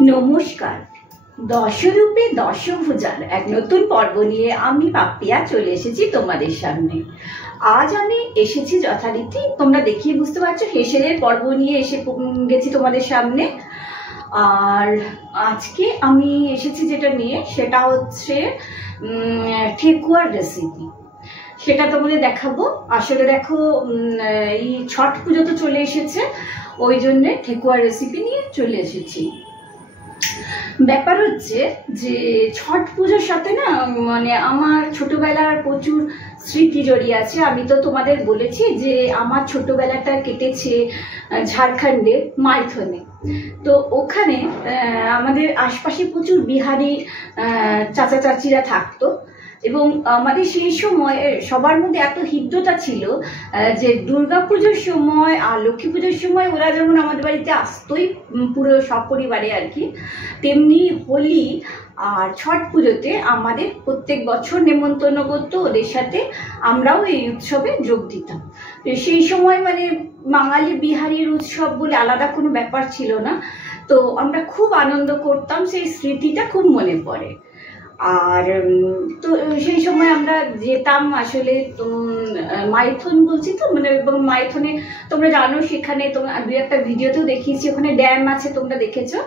নমস্কার। দশরূপে দশভুজার এক নতুন পর্ব নিয়ে আমি পাপিয়া চলে এসেছি তোমাদের সামনে। আজ আমি এসেছি যথারীতি, তোমরা দেখিয়ে বুঝতে পারছো, হেসেলের পর্ব নিয়ে এসে গেছি তোমাদের সামনে। আর আজকে আমি এসেছি যেটা নিয়ে, সেটা হচ্ছে ঠেকুয়ার রেসিপি। সেটা তোমাদের দেখাবো। আসলে দেখো, এই ছট পুজো তো চলে এসেছে, ওই জন্যে ঠেকুয়ার রেসিপি নিয়ে চলে এসেছি। ব্যাপার হচ্ছে যে ছট পুজোর সাথে না, মানে আমার ছোটবেলার প্রচুর স্মৃতি জড়িয়ে আছে। আমি তো তোমাদের বলেছি যে আমার ছোটবেলাটা কেটেছে ঝাড়খণ্ডের মাইথনে। তো ওখানে আমাদের আশপাশে প্রচুর বিহারি চাচা চাচিরা থাকতো, এবং আমাদের সেই সময় সবার মধ্যে এত হৃদ্যতা ছিল যে দুর্গাপুজোর সময় আর লক্ষ্মী পুজোর সময় ওরা যেমন আমাদের বাড়িতে আসতোই পুরো সপরিবারে আর কি, তেমনি হোলি আর ছট পুজোতে আমাদের প্রত্যেক বছর নেমন্তন্ন করতো ওদের সাথে, আমরাও এই উৎসবে যোগ দিতাম। সেই সময় মানে বাঙালি বিহারির উৎসব বলে আলাদা কোনো ব্যাপার ছিল না, তো আমরা খুব আনন্দ করতাম, সেই স্মৃতিটা খুব মনে পড়ে। আর তো সেই সময় আমরা যেতাম আসলে, মাইথন বলছি তো, মানে এবং মাইথনে তোমরা জানো, সেখানে তোমরা দুই একটা ভিডিওতেও দেখিয়েছি, ওখানে ড্যাম আছে, তোমরা দেখেছো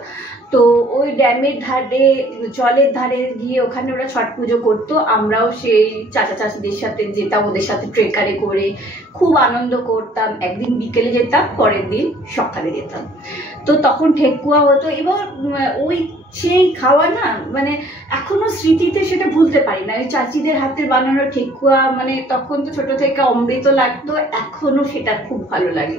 তো। ওই ড্যামের ধারে, জলের ধারে গিয়ে ওখানে ওরা ছট পুজো করতো, আমরাও সেই চাচা চাচিদের সাথে যেতাম, ওদের সাথে ট্রেকারে করে খুব আনন্দ করতাম। একদিন বিকেলে যেতাম, পরের দিন সকালে যেতাম। তো তখন ঠেকুয়া হতো, এবার ওই সেই খাওয়া না, মানে এখনো স্মৃতিতে সেটা ভুলতে পারি না। ওই চাচিদের হাতের বানানো ঠেকুয়া, মানে তখন তো ছোট থেকে অমৃত লাগতো, এখনো সেটা খুব ভালো লাগে।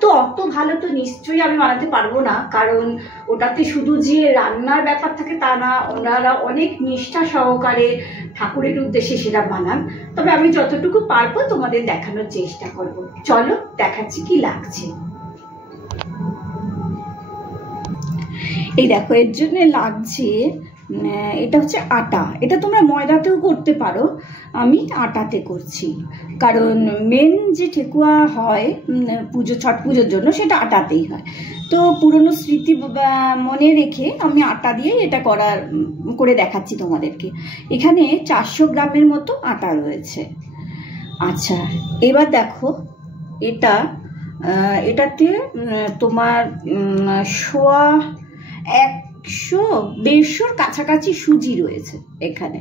তো অত ভালো তো নিশ্চয়ই আমি বানাতে পারবো না, কারণ ওটাতে শুধু যে রান্নার ব্যাপার থাকে তা না, ওনারা অনেক নিষ্ঠা সহকারে ঠাকুরের উদ্দেশ্যে সেটা বানান। তবে আমি যতটুকু পারবো তোমাদের দেখানোর চেষ্টা করব। চলো দেখাচ্ছি কি লাগছে। এই দেখো, এর জন্য লাগছে, এটা হচ্ছে আটা। এটা তোমরা ময়দাতেও করতে পারো, আমি আটাতে করছি, কারণ মেন যে ঠেকুয়া হয় পুজো, ছট পুজোর জন্য, সেটা আটাতেই হয়। তো পুরনো স্মৃতি মনে রেখে আমি আটা দিয়ে এটা করে দেখাচ্ছি তোমাদেরকে। এখানে 400 গ্রামের মতো আটা রয়েছে। আচ্ছা, এবার দেখো, এটাতে তোমার 100-150-150 কাছাকাছি সুজি রয়েছে এখানে।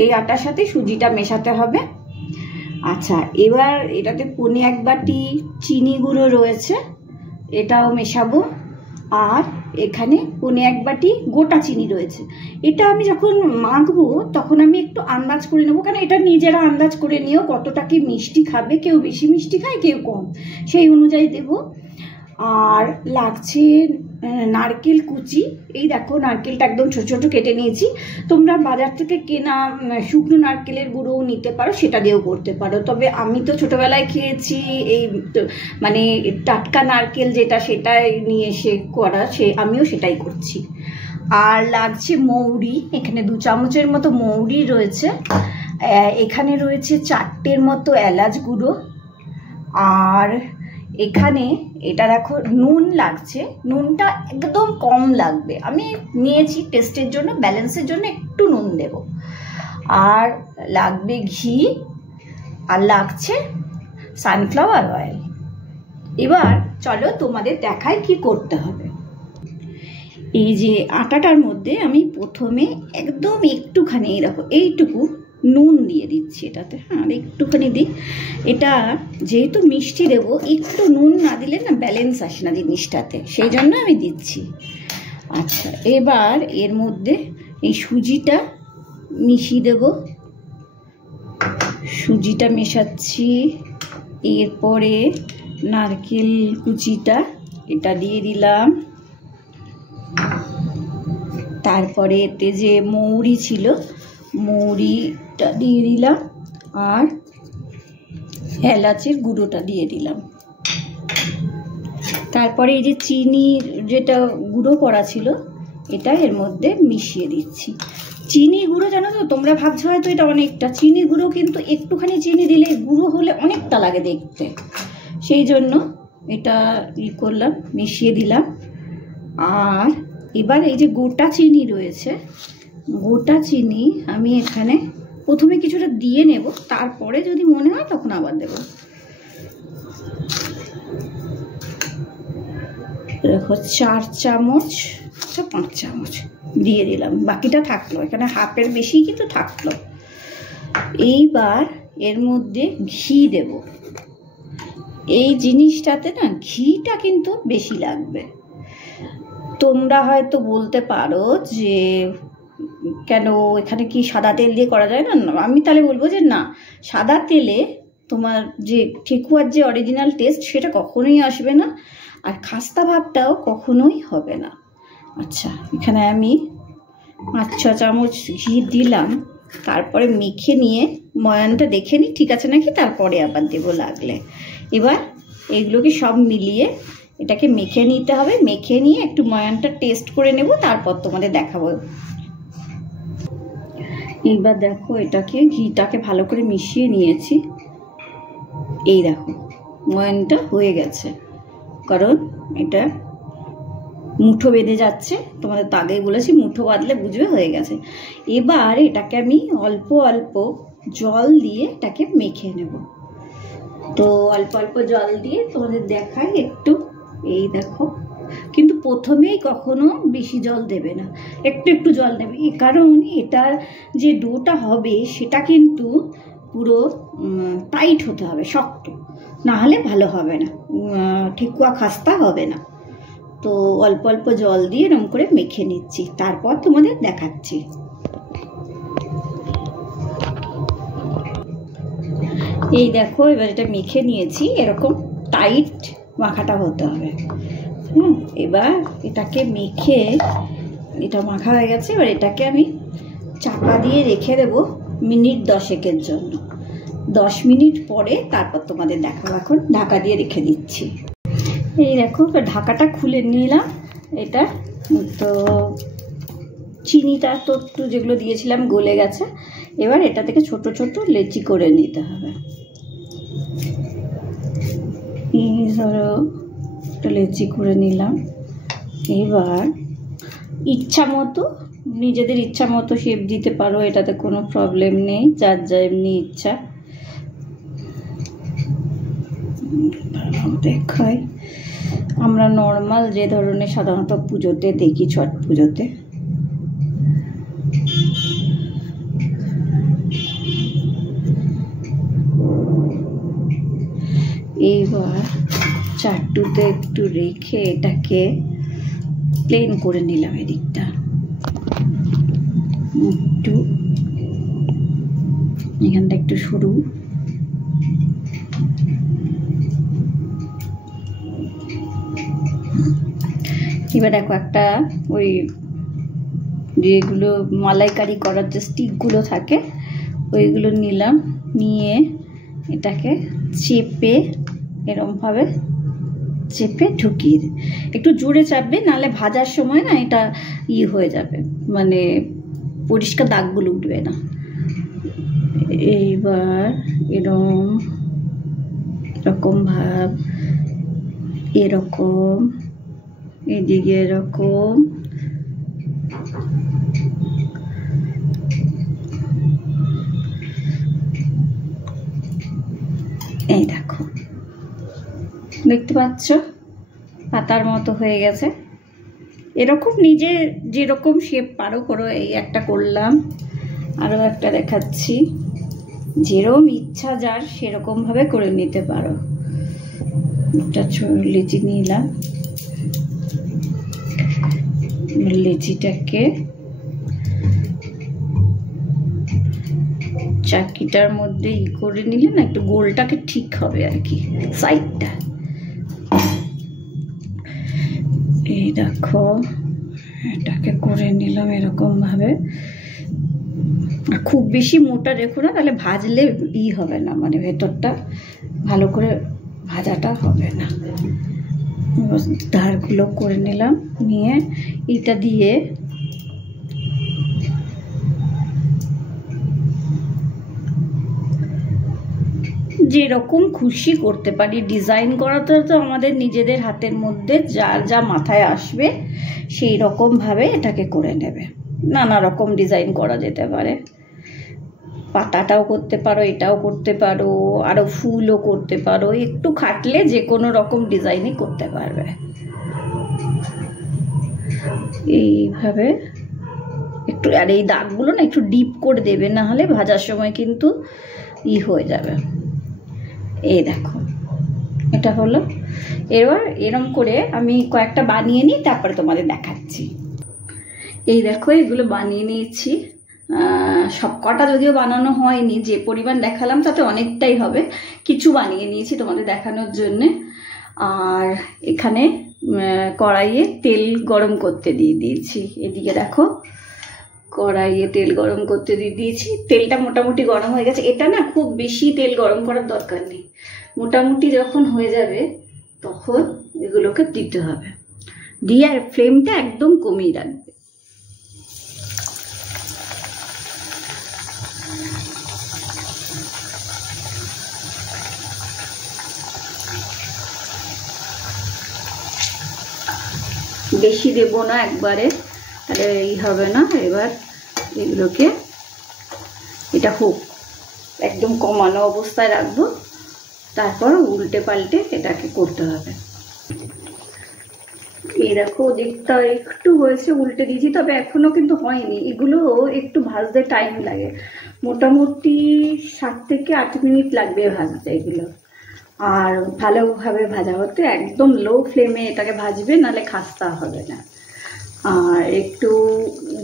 এই আটার সাথে সুজিটা মেশাতে হবে। আচ্ছা, এবার এটাতে 1 বাটি চিনি গুঁড়ো রয়েছে, এটাও মেশাবো। আর এখানে 1 বাটি গোটা চিনি রয়েছে। এটা আমি যখন মাখবো তখন আমি একটু আন্দাজ করে নেবো, কারণ এটা নিজেরা আন্দাজ করে নিও কতটা কি মিষ্টি খাবে, কেউ বেশি মিষ্টি খায়, কেউ কম, সেই অনুযায়ী দেবো। আর লাগছে নারকেল কুচি। এই দেখো, নারকেলটা একদম ছোট ছোট কেটে নিয়েছি। তোমরা বাজার থেকে কেনা শুকনো নারকেলের গুঁড়োও নিতে পারো, সেটা দিয়েও করতে পারো। তবে আমি তো ছোটবেলায় খেয়েছি এই মানে টাটকা নারকেল যেটা, সেটাই নিয়ে এসে করা, আমিও সেটাই করছি। আর লাগছে মৌরি, এখানে 2 চামচের মতো মৌরি রয়েছে। এখানে রয়েছে 4টের মতো এলাচ গুঁড়ো। আর এখানে এটা দেখো, নুন লাগছে। নুনটা একদম কম লাগবে, আমি নিয়েছি টেস্টের জন্য, ব্যালেন্সের জন্য একটু নুন দেব। আর লাগবে ঘি, আর লাগছে সানফ্লাওয়ার অয়েল। এবার চলো তোমাদের দেখাই কি করতে হবে। এই যে আটাটার মধ্যে আমি প্রথমে একদম একটুখানি, এই দেখো এইটুকু নুন দিয়ে দিচ্ছি এটাতে। হ্যাঁ, আর একটুখানি দিই, এটা যেহেতু মিষ্টি দেবো, একটু নুন না দিলে না ব্যালেন্স আসে না জিনিসটাতে, সেই জন্য আমি দিচ্ছি। আচ্ছা, এবার এর মধ্যে এই সুজিটা মিশিয়ে দেব। সুজিটা মেশাচ্ছি, এরপরে নারকেল কুচিটা এটা দিয়ে দিলাম। তারপরে এতে যে মৌরি ছিল, মৌরিটা দিয়ে দিলাম, আর এলাচের গুঁড়োটা দিয়ে দিলাম। তারপরে এই যে চিনি যেটা গুঁড়ো করা ছিল, এটা এর মধ্যে মিশিয়ে দিচ্ছি। চিনি গুঁড়ো, জানো তো, তোমরা ভাবছো হয়তো এটা অনেকটা, চিনি গুঁড়ো কিন্তু একটুখানি চিনি দিলে গুঁড়ো হলে অনেকটা লাগে দেখতে, সেই জন্য এটা করলাম, মিশিয়ে দিলাম। আর এবার এই যে গোটা চিনি রয়েছে, গোটা চিনি আমি এখানে প্রথমে কিছুটা দিয়ে নেব, তারপরে যদি মনে হয় তখন আবার দেব। দেখো 4 চামচ 5 চামচ দিয়ে দিলাম, বাকিটা থাকলো, এখানে হাফের বেশি কিন্তু থাকলো। এইবার এর মধ্যে ঘি দেব। এই জিনিসটাতে না ঘিটা কিন্তু বেশি লাগবে। তোমরা হয়তো বলতে পারো যে কেন এখানে কি সাদা তেল দিয়ে করা যায় না? আমি তাহলে বলবো যে না, সাদা তেলে তোমার যে ঠেকুয়ার যে অরিজিনাল টেস্ট সেটা কখনোই আসবে না, আর খাস্তা ভাবটাও কখনোই হবে না। আচ্ছা, এখানে আমি 5-6 চামচ ঘি দিলাম, তারপরে মেখে নিয়ে ময়ানটা দেখে নিই ঠিক আছে নাকি, তারপরে আবার দেবো লাগলে। এবার এগুলোকে সব মিলিয়ে এটাকে মেখে নিতে হবে, মেখে নিয়ে একটু ময়ানটা টেস্ট করে নেব, তারপর তোমাদের দেখাবো। এইবার দেখো এটাকে ঘিটাকে ভালো করে মিশিয়ে নিয়েছি। এই দেখো ময়ানটা হয়ে গেছে, কারণ এটা মুঠো বেঁধে যাচ্ছে, তোমাদের তো আগেই বলেছি মুঠো বাঁধলে বুঝবে হয়ে গেছে। এবার এটাকে আমি অল্প অল্প জল দিয়ে এটাকে মেখে নেব। তো অল্প অল্প জল দিয়ে তোমাদের দেখাই একটু। এই দেখো, কিন্তু প্রথমেই কখনো বেশি জল দেবে না, একটু একটু জল দেবে, কারণ এটার যে ডোটা হবে সেটা কিন্তু পুরো টাইট হতে হবে, শক্ত, না হলে ভালো হবে না, ঠেকুয়া খাস্তা হবে না। তো অল্প অল্প জল দিয়ে এরকম করে মেখে নিচ্ছি, তারপর তোমাদের দেখাচ্ছি। এই দেখো এবার এটা মেখে নিয়েছি, এরকম টাইট মাখাটা হতে হবে। এবার এটাকে মেখে, এটা মাখা হয়ে গেছে, এবার এটাকে আমি চাপা দিয়ে রেখে দেবো মিনিট 10-এর জন্য। 10 মিনিট পরে তারপর তোমাদের দেখাবো। এখন ঢাকা দিয়ে রেখে দিচ্ছি। এই দেখো ঢাকাটা খুলে নিলাম। এটা তো চিনিটা তো একটু যেগুলো দিয়েছিলাম গলে গেছে। এবার এটা থেকে ছোট ছোট লেচি করে নিতে হবে। এই ধরো একটা লেচি করে নিলাম। এবার ইচ্ছা মতো, নিজেদের ইচ্ছা মতো শেপ দিতে পারো, এটাতে কোনো প্রবলেম নেই, যার যা এমনি ইচ্ছা। দেখাই, আমরা নর্মাল যে ধরনের সাধারণত পুজোতে দেখি, ছট পুজোতে। এইবার চাটুতে একটু রেখে এটাকে প্লেন করে নিলাম। এদিকটা একটু, এখানটা একটু সরু। এবার দেখো একটা ওই যেগুলো মালাইকারি করার যে স্টিকগুলো থাকে ওইগুলো নিলাম, নিয়ে এটাকে চেপে এরমভাবে চেপে ঢুকিয়ে, একটু জোরে চাপবে, নাহলে ভাজার সময় না এটা হয়ে যাবে, মানে পরিষ্কার দাগগুলো উঠবে না। এইবার এরকম ভাব, এরকম, এদিকে এরকম, এই দেখো দেখতে পাচ্ছ পাতার মতো হয়ে গেছে। এরকম নিজে যেরকম শেপ পারো করো। এই একটা করলাম, আরও একটা দেখাচ্ছি। যেরকম ইচ্ছা যার সেরকম ভাবে করে নিতে পারো। একটা লিচি নিলাম, লিচিটাকে চাকিটার মধ্যে করে নিলে না একটু গোলটাকে ঠিক হবে আর কি, সাইডটা। এই দেখো এটাকে করে নিলাম এরকম ভাবে। খুব বেশি মোটা রেখো না, তাহলে ভাজলে হবে না, মানে ভেতরটা ভালো করে ভাজাটা হবে না। ধারগুলো করে নিলাম, নিয়ে এটা দিয়ে যেরকম খুশি করতে পারি। ডিজাইন করাতে তো আমাদের নিজেদের হাতের মধ্যে যার যা মাথায় আসবে সেই রকমভাবে এটাকে করে নেবে। নানা রকম ডিজাইন করা যেতে পারে, পাতাটাও করতে পারো, এটাও করতে পারো, আরও ফুলও করতে পারো, একটু খাটলে যে কোনো রকম ডিজাইনই করতে পারবে। এইভাবে একটু, আর এই দাগগুলো না একটু ডিপ করে দেবে, না হলে ভাজার সময় কিন্তু হয়ে যাবে। এই দেখো এটা হলো। এবার এরম করে আমি কয়েকটা বানিয়ে নিই, তারপরে তোমাদের দেখাচ্ছি। এই দেখো এগুলো বানিয়ে নিয়েছি। সব কটা যদিও বানানো হয়নি, যে পরিমাণ দেখালাম তাতে অনেকটাই হবে, কিছু বানিয়ে নিয়েছি তোমাদের দেখানোর জন্যে। আর এখানে কড়াইয়ে তেল গরম করতে দিয়ে দিয়েছি। এদিকে দেখো কড়াইয়ে তেল গরম করতে দিয়ে দিয়েছি। তেলটা মোটামুটি গরম হয়ে গেছে। এটা না খুব বেশি তেল গরম করার দরকার নেই, মোটামুটি যখন হয়ে যাবে তখন এগুলোকে দিতে হবে। দিয়ে আর ফ্লেমটা একদম কমিয়ে রাখবে। বেশি দেবো না একবারে, তাহলে হবে না। এবার এগুলোকে এটা হোক, একদম কমানো অবস্থায় রাখবো, তারপর উল্টে পাল্টে এটাকে করতে হবে। এই দেখো দিকটা একটু হয়েছে, উল্টে দিয়েছি, তবে এখনো কিন্তু হয়নি। এগুলো একটু ভাজতে টাইম লাগে, মোটামুটি 7 থেকে 8 মিনিট লাগবে ভাজতে এগুলো। আর ভালোভাবে ভাজা হতে একদম লো ফ্লেমে এটাকে ভাজবে, নাহলে খাস্তা হবে না। আর একটু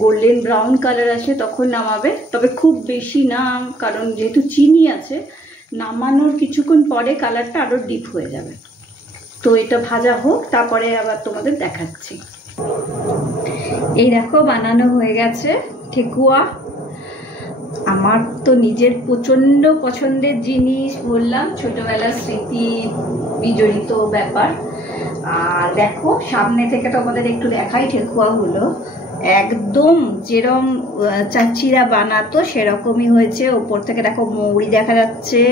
গোল্ডেন ব্রাউন কালার আসে তখন নামাবে, তবে খুব বেশি না, কারণ যেহেতু চিনি আছে, নামানোর কিছুক্ষণ পরে কালারটা আরও ডিপ হয়ে যাবে। তো এটা ভাজা হোক, তারপরে আবার তোমাদের দেখাচ্ছি। এই দেখো বানানো হয়ে গেছে ঠেকুয়া। আমার তো নিজের প্রচণ্ড পছন্দের জিনিস, বললাম ছোটবেলার স্মৃতি বিজড়িত ব্যাপার। আর দেখো সামনে থেকে তোমাদের একটু দেখাই ঠেকুয়াগুলো, একদম যেরকম চাচিরা বানাতো সেরকমই হয়েছে। ওপর থেকে দেখো মৌরি দেখা যাচ্ছে,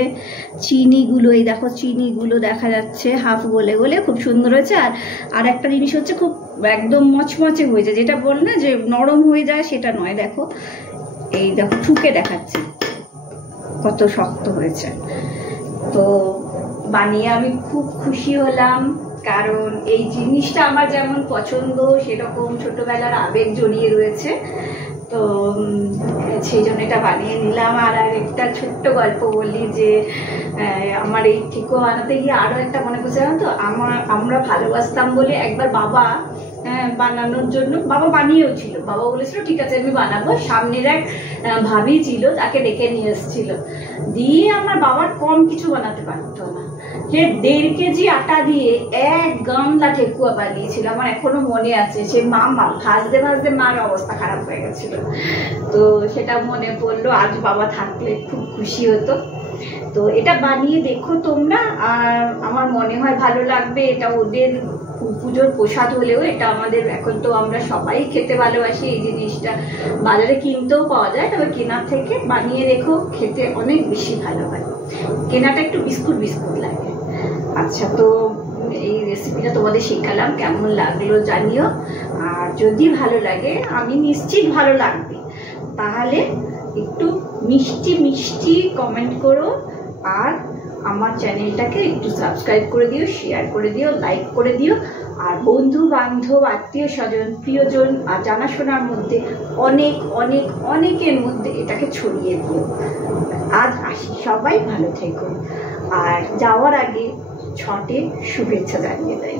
চিনিগুলো, এই দেখো চিনিগুলো দেখা যাচ্ছে হাফ গলে গলে, খুব সুন্দর হয়েছে। আর একটা জিনিস হচ্ছে খুব একদম মচমচে হয়েছে, যেটা বল না যে নরম হয়ে যায় সেটা নয়। দেখো এই দেখো ঠুকে দেখাচ্ছি কত শক্ত হয়েছে। তো বানিয়ে আমি খুব খুশি হলাম, কারণ এই জিনিসটা আমার যেমন পছন্দ সেরকম ছোটবেলার আবেগ জড়িয়ে রয়েছে। তো সেই জন্য এটা বানিয়ে নিলাম। আর একটা ছোট্ট গল্প বলি, যে আমার এই ঠেকুয়া বানাতে গিয়ে আরও একটা মনে করছে, জানো তো, আমরা ভালোবাসতাম বলে একবার বাবা বানানোর জন্য, বাবা বানিয়েও ছিল, বাবা বলেছিল ঠিক আছে আমি বানাবো। সামনের এক ভাবি ছিল, তাকে ডেকে নিয়ে এসেছিল, দিয়ে আমার বাবার কম কিছু বানাতে পারতো না, সে 1.5 কেজি আটা দিয়ে 1 গামলা ঠেকুয়া বানিয়েছিল। আমার এখনো মনে আছে, সে মা ভাজতে ভাজতে মার অবস্থা খারাপ হয়ে গেছিল। তো সেটা মনে পড়লো, আজ বাবা থাকলে খুব খুশি হতো। তো এটা বানিয়ে দেখো তোমরা, আর আমার মনে হয় ভালো লাগবে। এটা ওদের পুজোর প্রসাদ হলেও এটা আমাদের, এখন তো আমরা সবাই খেতে ভালোবাসি এই জিনিসটা, বাজারে কিনতেও পাওয়া যায়, তবে কেনার থেকে বানিয়ে দেখো, খেতে অনেক বেশি ভালো হয়। কেনাটা একটু বিস্কুট বিস্কুট লাগে। আচ্ছা, তো এই রেসিপিটা তোমাদের শেখালাম, কেমন লাগলো জানিও। আর যদি ভালো লাগে, আমি নিশ্চিত ভালো লাগবে, তাহলে একটু মিষ্টি মিষ্টি কমেন্ট করো, আর আমার চ্যানেলটাকে একটু সাবস্ক্রাইব করে দিও, শেয়ার করে দিও, লাইক করে দিও। আর বন্ধু বান্ধব, আত্মীয় স্বজন, প্রিয়জন আর জানাশোনার মধ্যে অনেক অনেক অনেকের মধ্যে এটাকে ছড়িয়ে দিও। আজ আসি, সবাই ভালো থেকো। আর যাওয়ার আগে ছটের শুভেচ্ছা জানিয়ে দেয়।